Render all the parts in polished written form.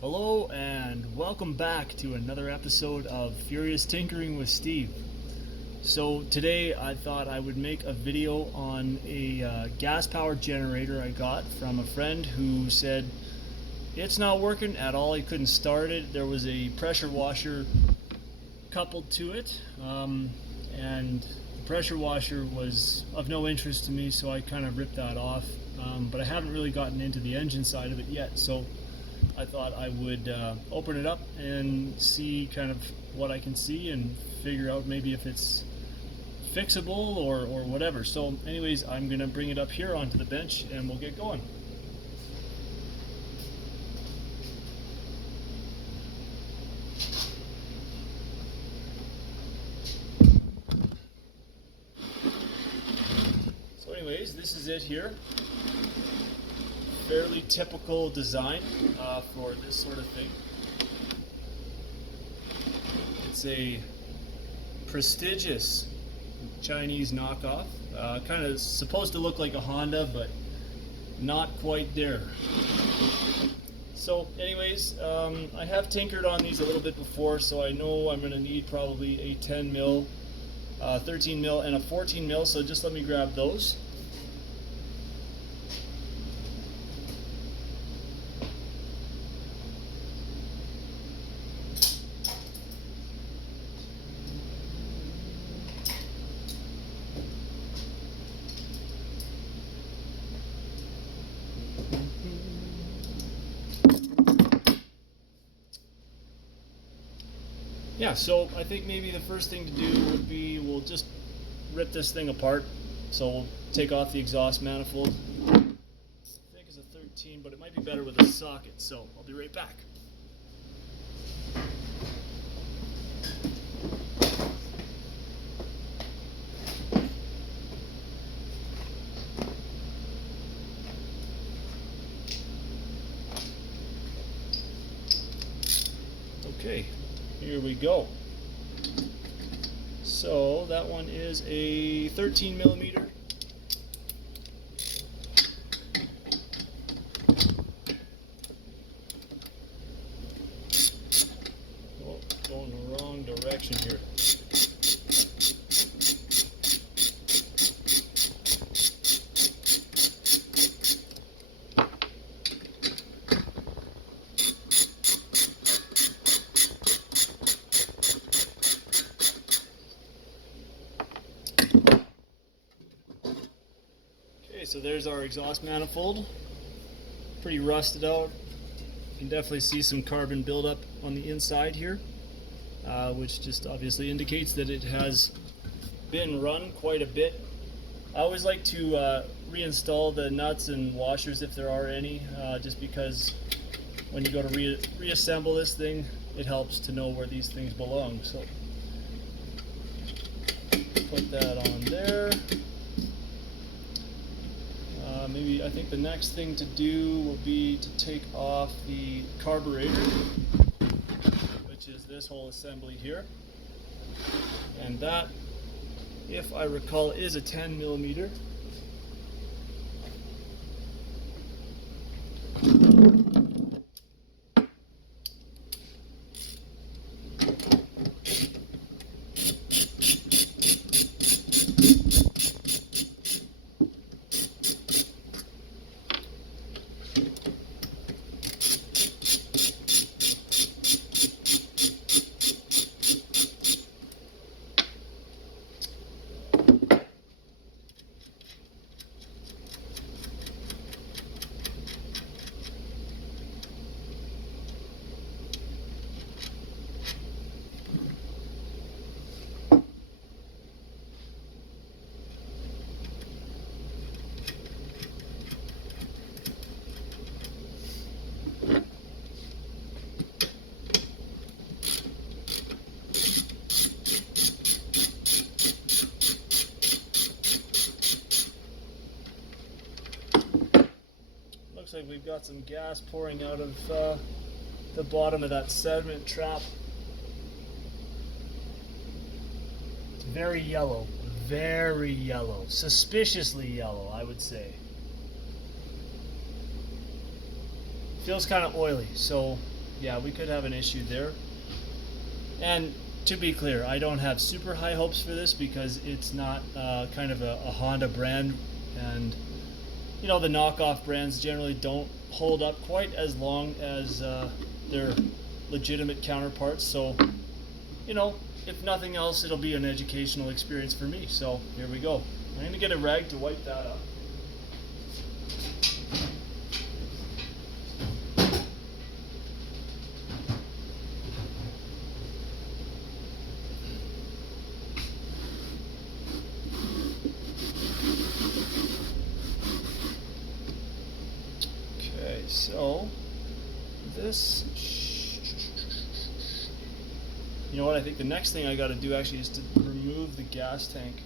Hello and welcome back to another episode of Furious Tinkering with Steve. So today I thought I would make a video on a gas-powered generator I got from a friend who said it's not working at all. He couldn't start it. There was a pressure washer coupled to it, and the pressure washer was of no interest to me, so I kind of ripped that off. But I haven't really gotten into the engine side of it yet, so I thought I would open it up and see kind of what I can see and figure out maybe if it's fixable or whatever. So anyways, I'm gonna bring it up here onto the bench and we'll get going. So anyways, this is it here. Fairly typical design for this sort of thing. It's a prestigious Chinese knockoff, kind of supposed to look like a Honda, but not quite there. So anyways, I have tinkered on these a little bit before, so I know I'm going to need probably a 10 mil, 13 mil, and a 14 mil, so just let me grab those. Yeah, so I think maybe the first thing to do would be we'll just rip this thing apart. So we'll take off the exhaust manifold. I think it's a 13, but it might be better with a socket, so I'll be right back. Okay, here we go. So that one is a 13 millimeter. Oh, going the wrong direction here. So there's our exhaust manifold, pretty rusted out. You can definitely see some carbon buildup on the inside here, which just obviously indicates that it has been run quite a bit. I always like to reinstall the nuts and washers if there are any, just because when you go to reassemble this thing, it helps to know where these things belong. So put that on there. Maybe I think the next thing to do will be to take off the carburetor, which is this whole assembly here. And that, if I recall, is a 10 millimeter. Looks like we've got some gas pouring out of the bottom of that sediment trap. It's very yellow, suspiciously yellow, I would say. Feels kind of oily, so yeah, we could have an issue there. And to be clear, I don't have super high hopes for this because it's not kind of a Honda brand, and you know, the knockoff brands generally don't hold up quite as long as their legitimate counterparts. So, you know, if nothing else, it'll be an educational experience for me. So here we go. I'm going to get a rag to wipe that up. Okay, so this, you know what, I think the next thing I got to do actually is to remove the gas tank.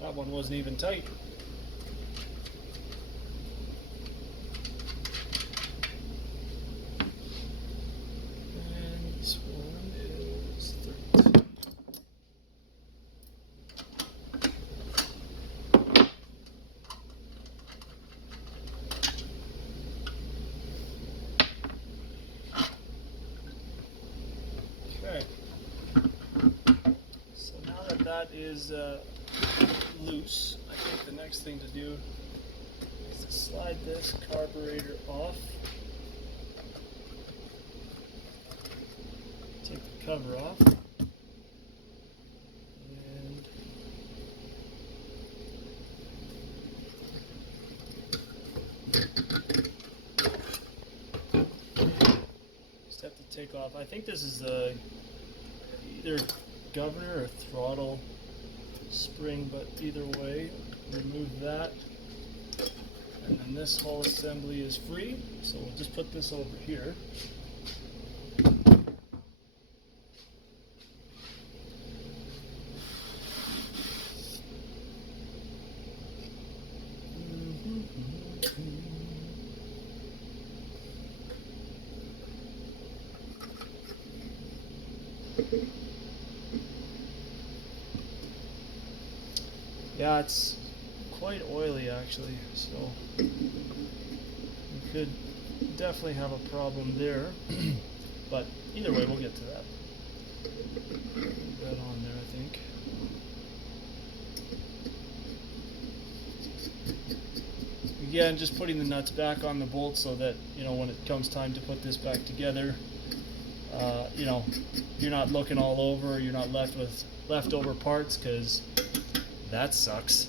That one wasn't even tight. And this one is 32. Okay. So now that that is loose, I think the next thing to do is to slide this carburetor off, take the cover off, and just have to take off. I think this is either governor or throttle spring, but either way, remove that, and then this whole assembly is free, so we'll just put this over here. Yeah, it's quite oily actually, so we could definitely have a problem there. But either way, we'll get to that. Put that on there, I think. Again, just putting the nuts back on the bolt so that, you know, when it comes time to put this back together, you know, you're not looking all over, you're not left with leftover parts, because that sucks.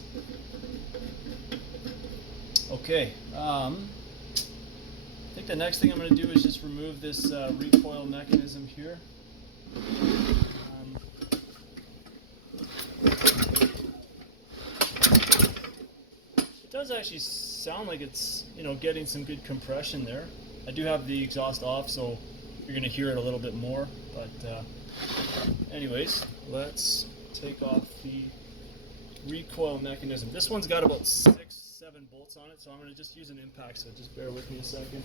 Okay, I think the next thing I'm going to do is just remove this recoil mechanism here. It does actually sound like it's, you know, getting some good compression there. I do have the exhaust off, so you're going to hear it a little bit more. But anyways, let's take off the recoil mechanism. This one's got about 6-7 bolts on it, so I'm going to just use an impact, so just bear with me a second.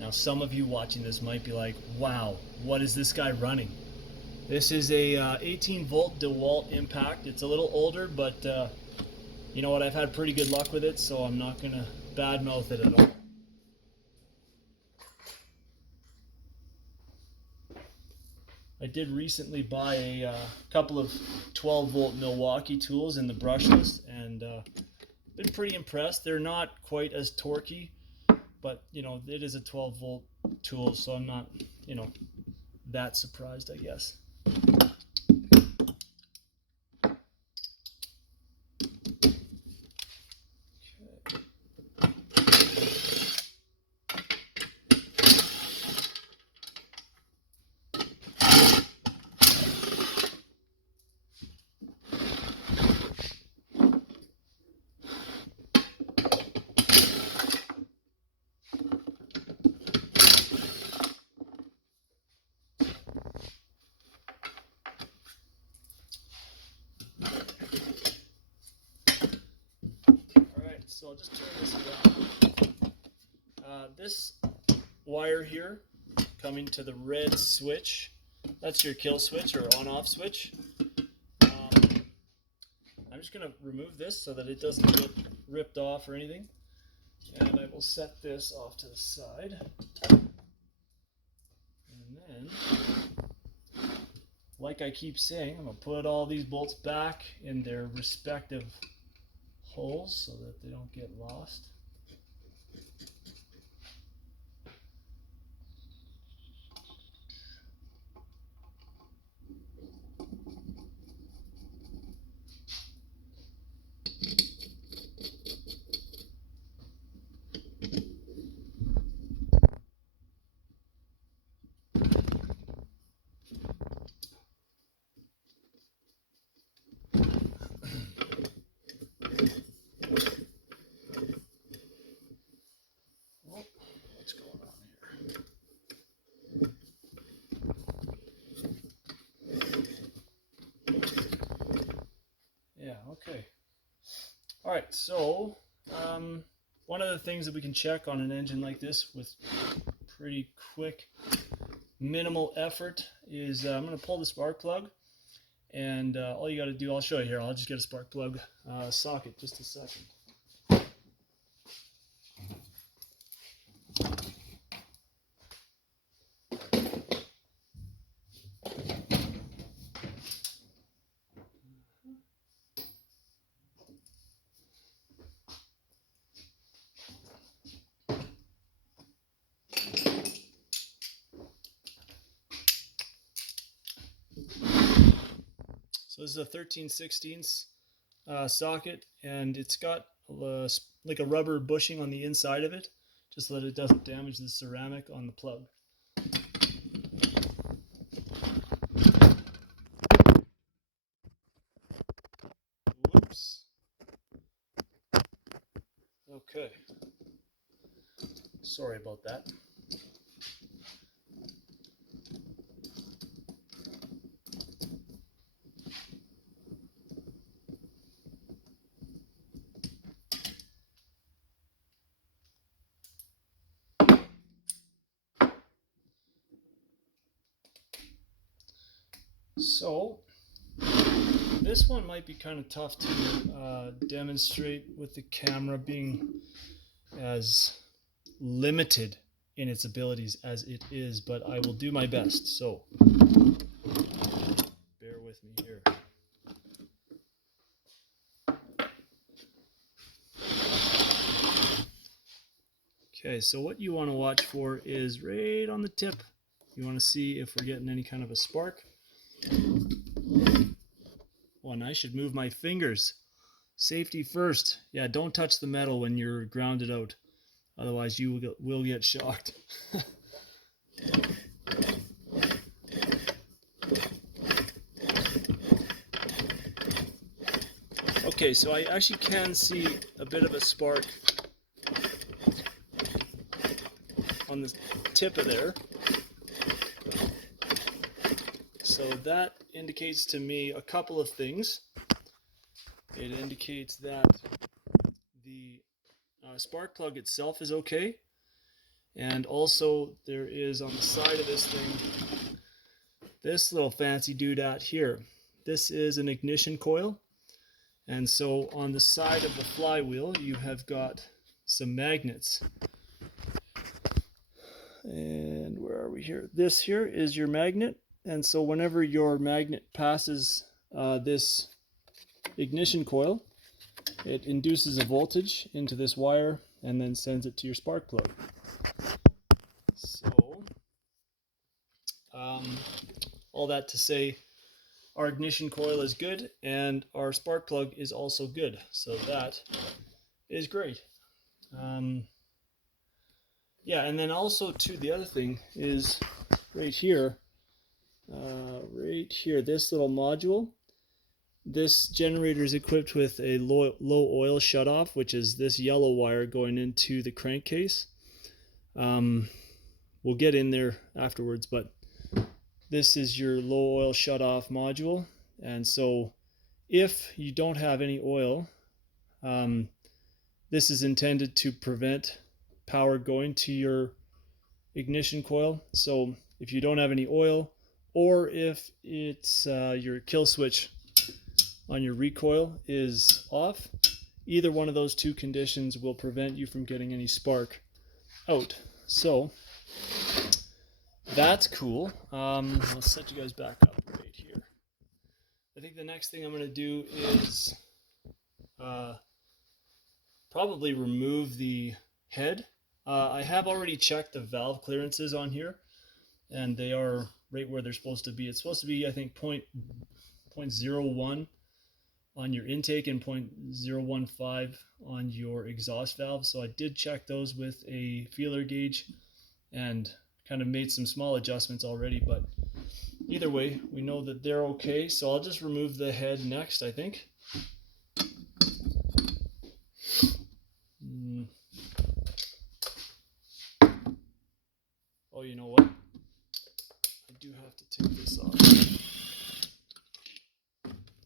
Now some of you watching this might be like, wow, what is this guy running? This is a 18 volt DeWalt impact. It's a little older, but you know what, I've had pretty good luck with it, so I'm not going to badmouth it at all. I did recently buy a couple of 12 volt Milwaukee tools in the brushless, and been pretty impressed. They're not quite as torquey, but you know, it is a 12-volt tool, so I'm not, you know, that surprised, I guess. So I'll just turn this around. This wire here coming to the red switch, that's your kill switch or on-off switch. I'm just going to remove this so that it doesn't get ripped off or anything. And I will set this off to the side. And then, like I keep saying, I'm going to put all these bolts back in their respective holes so that they don't get lost. Okay. All right, so one of the things that we can check on an engine like this with pretty quick, minimal effort is I'm going to pull the spark plug, and all you got to do, I'll show you here, I'll just get a spark plug socket, just a second. So this is a 13/16 socket, and it's got like a rubber bushing on the inside of it, just so that it doesn't damage the ceramic on the plug. Whoops. Okay. Sorry about that. So this one might be kind of tough to demonstrate with the camera being as limited in its abilities as it is, but I will do my best, so bear with me here. Okay, so what you want to watch for is right on the tip. You want to see if we're getting any kind of a spark. Oh, and I should move my fingers. Safety first. Yeah, don't touch the metal when you're grounded out. Otherwise you will get shocked. Okay, so I actually can see a bit of a spark on the tip of there. So that indicates to me a couple of things. It indicates that the spark plug itself is okay, and also there is on the side of this thing this little fancy doodad here. This is an ignition coil, and so on the side of the flywheel you have got some magnets. And where are we here? This here is your magnet, and so whenever your magnet passes this ignition coil, it induces a voltage into this wire and then sends it to your spark plug. So, all that to say, our ignition coil is good and our spark plug is also good. So that is great. Yeah, and then also too, the other thing is right here, this little module. This generator is equipped with a low oil shutoff, which is this yellow wire going into the crankcase. We'll get in there afterwards, but this is your low oil shutoff module. And so if you don't have any oil, this is intended to prevent power going to your ignition coil. So if you don't have any oil, or if it's your kill switch on your recoil is off, either one of those two conditions will prevent you from getting any spark out. So that's cool. I'll set you guys back up right here. I think the next thing I'm going to do is probably remove the head. I have already checked the valve clearances on here, and they are right where they're supposed to be. It's supposed to be, I think, 0.01 on your intake and 0.015 on your exhaust valve. So I did check those with a feeler gauge and kind of made some small adjustments already, but either way, we know that they're okay. So I'll just remove the head next, I think. Oh, you know what? I do have to take this off.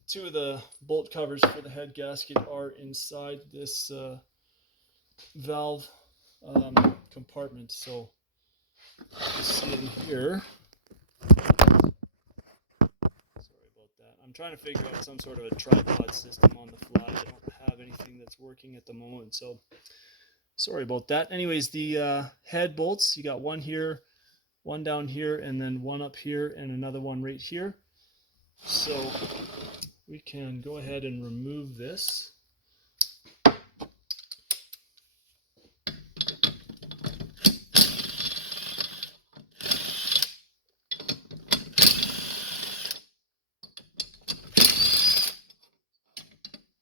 Two of the bolt covers for the head gasket are inside this valve compartment. So just see in here. Sorry about that. I'm trying to figure out some sort of a tripod system on the fly. I don't have anything that's working at the moment, so sorry about that. Anyways, the head bolts, you got one here, one down here, and then one up here, and another one right here. So we can go ahead and remove this.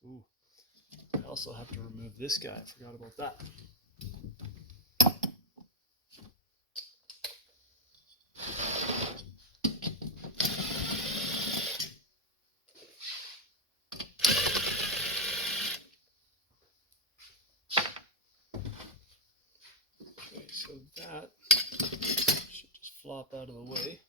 Ooh, I also have to remove this guy. I forgot about that. Okay, so that should just flop out of the way.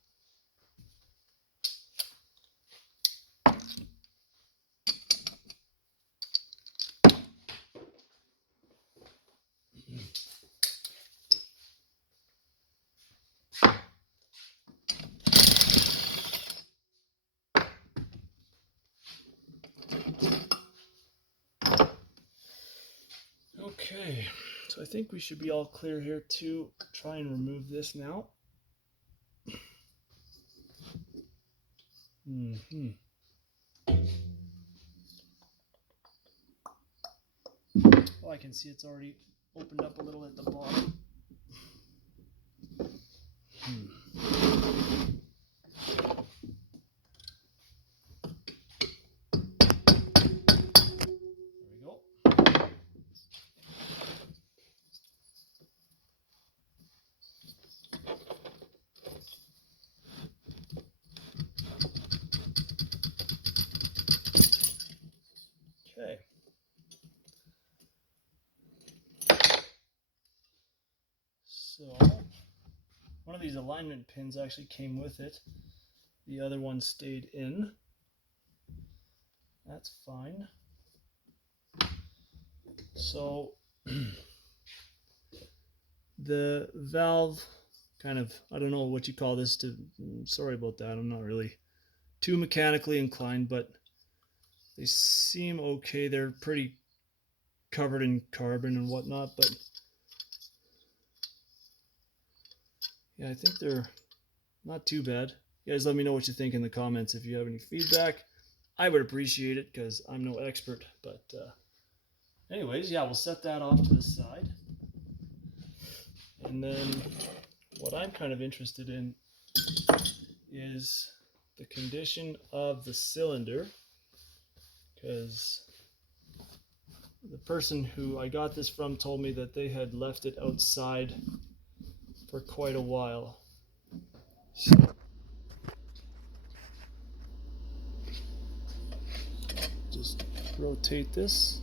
Okay, so I think we should be all clear here to try and remove this now. Oh, I can see it's already opened up a little at the bottom. There we go. Okay. So one of these alignment pins actually came with it. The other one stayed in. That's fine. So the valve kind of, I don't know what you call this, sorry about that, I'm not really too mechanically inclined, but they seem okay. They're pretty covered in carbon and whatnot, but yeah, I think they're not too bad. You guys let me know what you think in the comments if you have any feedback. I would appreciate it because I'm no expert, but anyways, yeah, we'll set that off to the side. And then what I'm kind of interested in is the condition of the cylinder, because the person who I got this from told me that they had left it outside for quite a while. So just rotate this.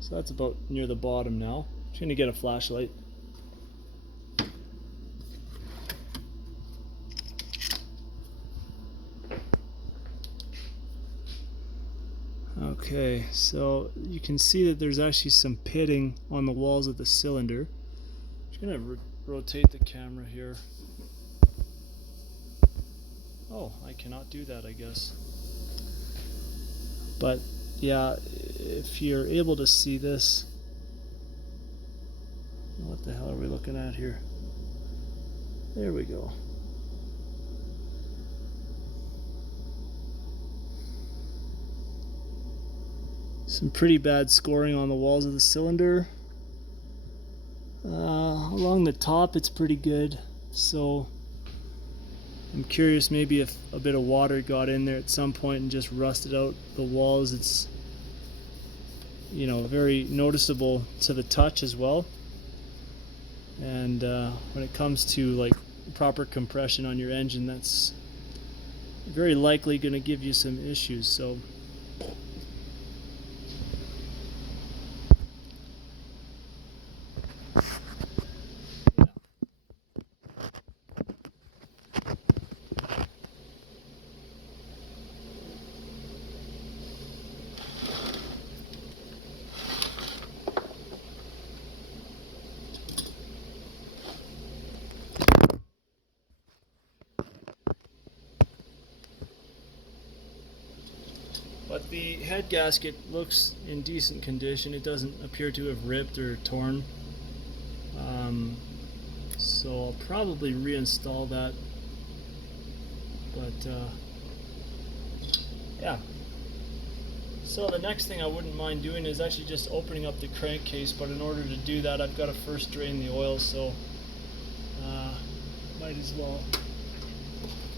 So that's about near the bottom now. I'm just going to get a flashlight. Okay, so you can see that there's actually some pitting on the walls of the cylinder. I'm just going to rotate the camera here. Oh, I cannot do that, I guess. But yeah, if you're able to see this, what the hell are we looking at here? There we go. Some pretty bad scoring on the walls of the cylinder. Along the top it's pretty good, so I'm curious maybe if a bit of water got in there at some point and just rusted out the walls. It's, you know, very noticeable to the touch as well. And when it comes to like proper compression on your engine, that's very likely going to give you some issues. So but the head gasket looks in decent condition. It doesn't appear to have ripped or torn. So I'll probably reinstall that. But yeah. So the next thing I wouldn't mind doing is actually just opening up the crankcase, but in order to do that I've got to first drain the oil, so might as well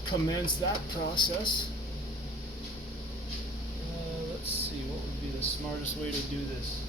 commence that process. Let's see, what would be the smartest way to do this?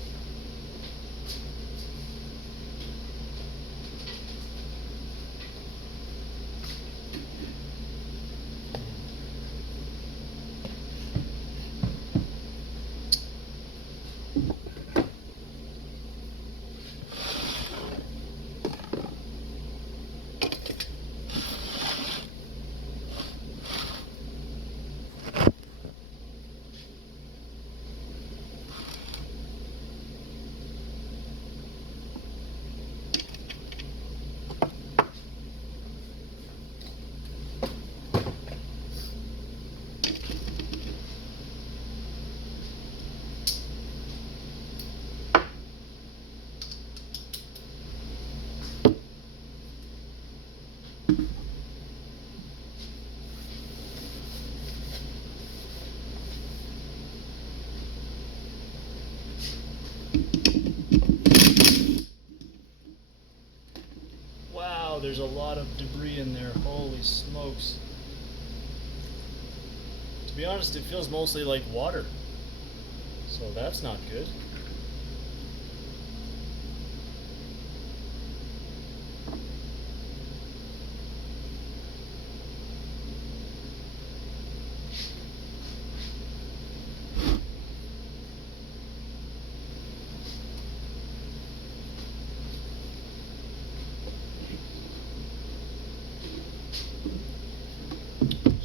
Wow, there's a lot of debris in there. Holy smokes. To be honest, it feels mostly like water. So that's not good.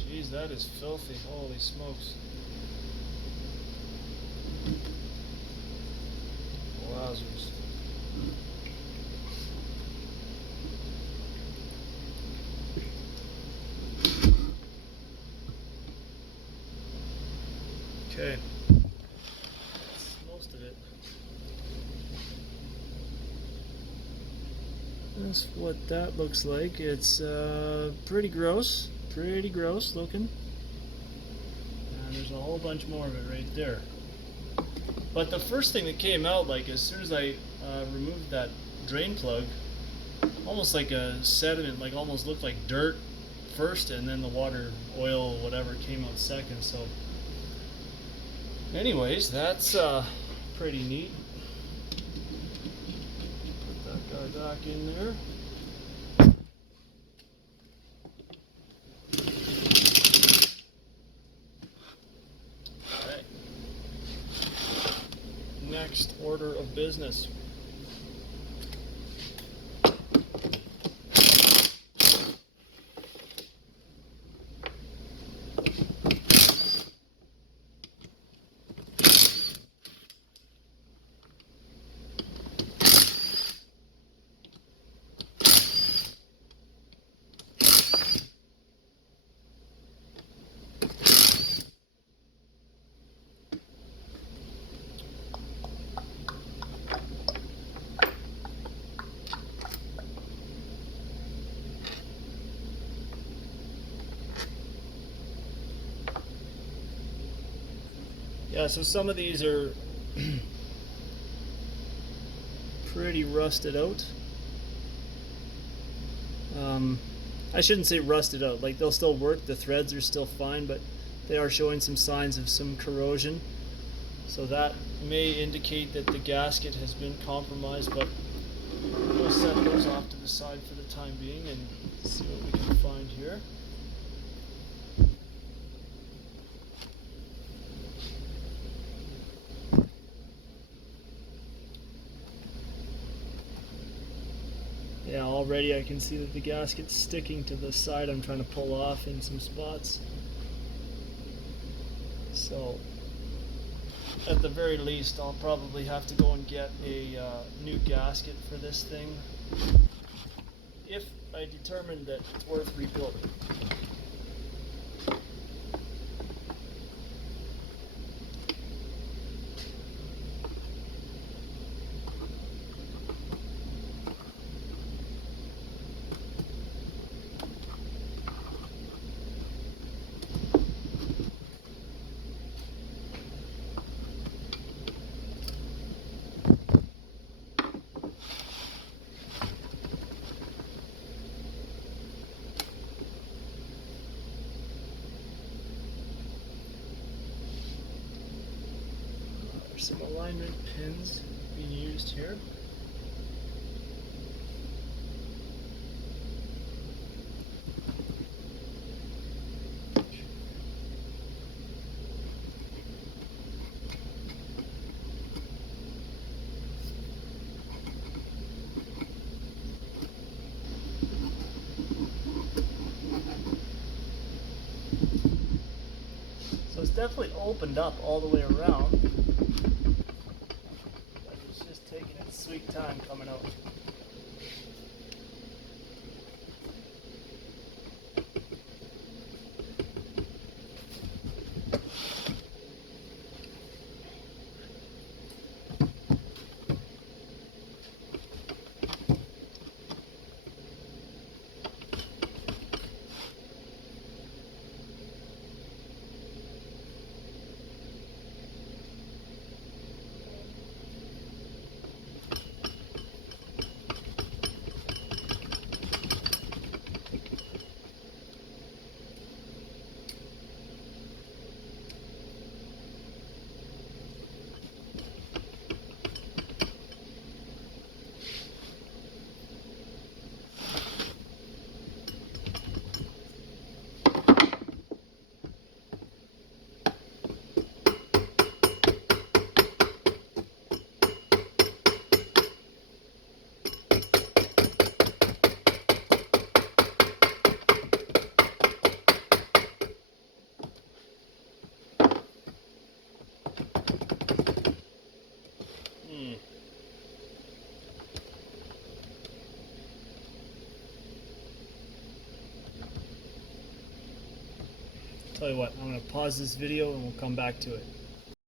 Jeez, that is filthy. Holy smokes. Wowzers. Okay. That's most of it. That's what that looks like. It's pretty gross looking. And there's a whole bunch more of it right there. But the first thing that came out, like as soon as I removed that drain plug, almost like a sediment, like almost looked like dirt first, and then the water, oil, whatever came out second. So anyways, that's pretty neat. Put that guy back in there. Okay. Next order of business. Yeah, so some of these are pretty rusted out. I shouldn't say rusted out, like they'll still work, the threads are still fine, but they are showing some signs of some corrosion. So that may indicate that the gasket has been compromised, but we'll set those off to the side for the time being and see what we can find here. Yeah, already I can see that the gasket's sticking to the side I'm trying to pull off in some spots. So, at the very least, I'll probably have to go and get a new gasket for this thing if I determine that it's worth rebuilding. There's some alignment pins being used here. So it's definitely opened up all the way around. But it's just taking its sweet time coming out. Tell you what, I'm going to pause this video and we'll come back to it.